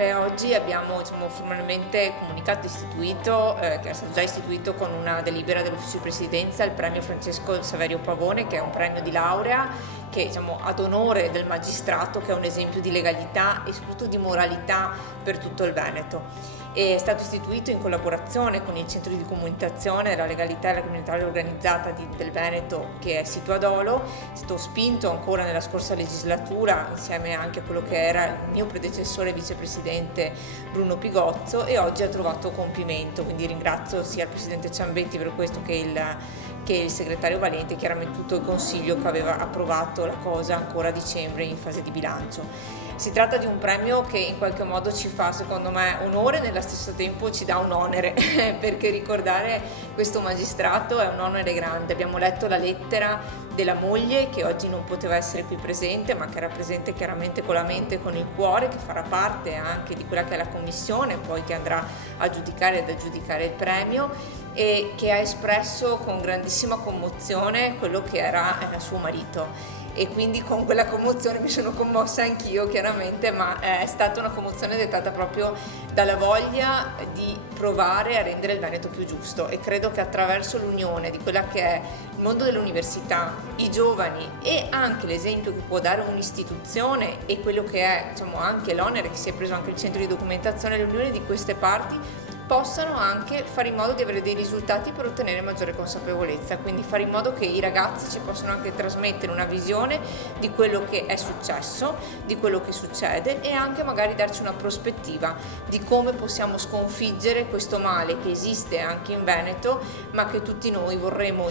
Oggi abbiamo formalmente comunicato e istituito, che è stato già istituito con una delibera dell'Ufficio di Presidenza, il premio Francesco Saverio Pavone, che è un premio di laurea che ad onore del magistrato, che è un esempio di legalità e soprattutto di moralità per tutto il Veneto. È stato istituito in collaborazione con il Centro di Comunicazione della Legalità e la Criminalità Organizzata del Veneto, che è sito ad Olo. È stato spinto ancora nella scorsa legislatura insieme anche a quello che era il mio predecessore vicepresidente Bruno Pigozzo, e oggi ha trovato compimento, quindi ringrazio sia il presidente Ciambetti per questo che il segretario Valente, chiaramente tutto il consiglio che aveva approvato la cosa ancora a dicembre in fase di bilancio. Si tratta di un premio che in qualche modo ci fa, secondo me, onore e nello stesso tempo ci dà un onere, perché ricordare questo magistrato è un onere grande. Abbiamo letto la lettera della moglie, che oggi non poteva essere qui presente, ma che era presente chiaramente con la mente e con il cuore, che farà parte anche di quella che è la commissione, poi che andrà a giudicare ed aggiudicare il premio, e che ha espresso con grandissima commozione quello che era suo marito. E quindi con quella commozione mi sono commossa anch'io, chiaramente, ma è stata una commozione dettata proprio dalla voglia di provare a rendere il Veneto più giusto, e credo che attraverso l'unione di quella che è il mondo dell'università, i giovani e anche l'esempio che può dare un'istituzione e quello che è anche l'onere che si è preso anche il centro di documentazione, l'unione di queste parti possano anche fare in modo di avere dei risultati per ottenere maggiore consapevolezza, quindi fare in modo che i ragazzi ci possano anche trasmettere una visione di quello che è successo, di quello che succede, e anche magari darci una prospettiva di come possiamo sconfiggere questo male che esiste anche in Veneto, ma che tutti noi vorremmo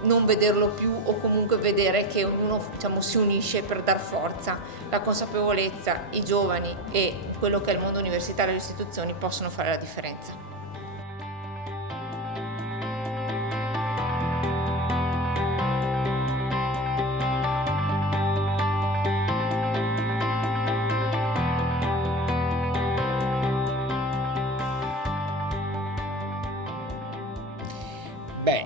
non vederlo più, o comunque vedere che ognuno si unisce per dar forza. La consapevolezza, i giovani e quello che è il mondo universitario e le istituzioni possono fare la differenza.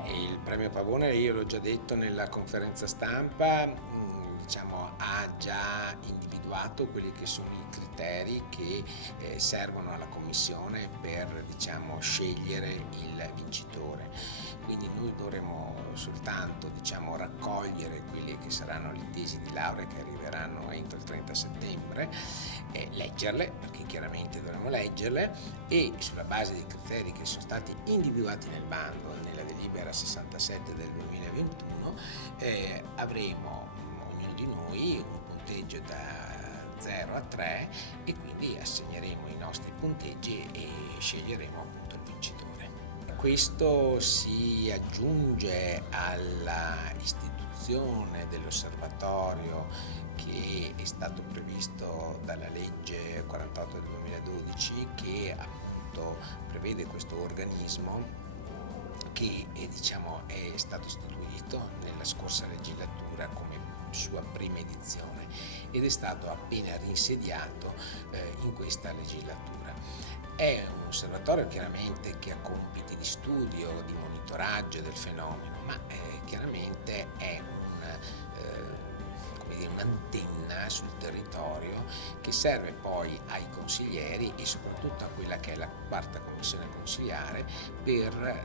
Il premio Pavone, io l'ho già detto nella conferenza stampa, ha già individuato quelli che sono i criteri che servono alla Commissione per scegliere il vincitore. Quindi noi dovremo soltanto raccogliere quelle che saranno le tesi di laurea che arriveranno entro il 30 settembre, leggerle, perché chiaramente dovremo leggerle, e sulla base dei criteri che sono stati individuati nel bando, nella delibera 67 del 2021, avremo ognuno di noi un punteggio da 0 a 3, e quindi assegneremo i nostri punteggi e sceglieremo appunto il vincitore. Questo si aggiunge alla istituzione dell'osservatorio che è stato previsto dalla legge 48 del 2012, che appunto prevede questo organismo che è stato istituito nella scorsa legislatura come sua prima edizione ed è stato appena rinsediato in questa legislatura. È un osservatorio chiaramente che ha compiti di studio, di monitoraggio del fenomeno, ma chiaramente è un'antenna sul territorio che serve poi ai consiglieri e soprattutto a quella che è la quarta commissione consigliare per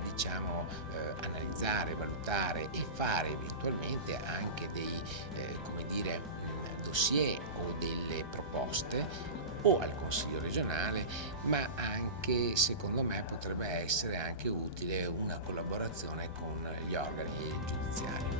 analizzare, valutare e fare eventualmente anche dei dossier o delle proposte o al Consiglio regionale, ma anche, secondo me, potrebbe essere anche utile una collaborazione con gli organi giudiziari.